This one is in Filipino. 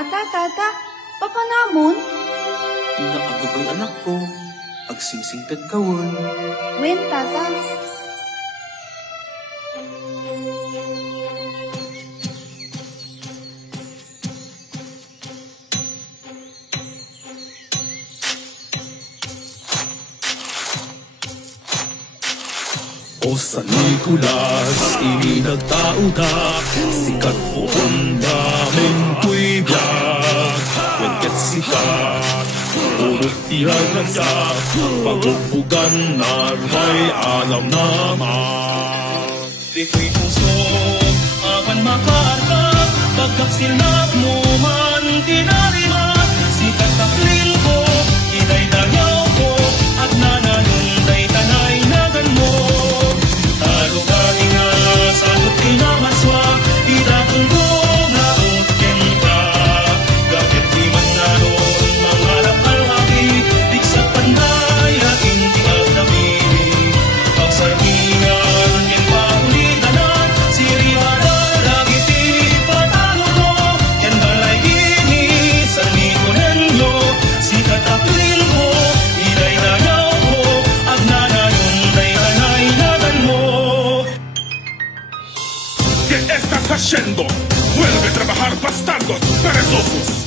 Tata, papa namon? Inaagubang anak ko, agsisingtad kawon. Wen, tata. O sa Nicolas, inagtautak, sikat po ang daming tuibag. Wagkat sikat, urot tiyaglansak, pagbubugan na may alam naman. Di ko'y puso, akan makaarap, pagkaksilap mo man tinarimat. Sikat taklil ko, iday dayaw ko, at nananunday tanay nagan mo. Talo ka nga sa pinamaswa, itatulog na utken ka. Gapit di man naroon, mangarap alwagi, dik sa pandaya, hindi agdamini. Pagsarmingan, yan paulitanan, siriwala, lagi ti patalo mo. Yan balay gini, sa nikunan nyo, sikat aplil ko, iday dayaw ko, at nananunday tanay nagan mo. ¿Qué estás haciendo? Vuelve a trabajar bastardos, perezosos.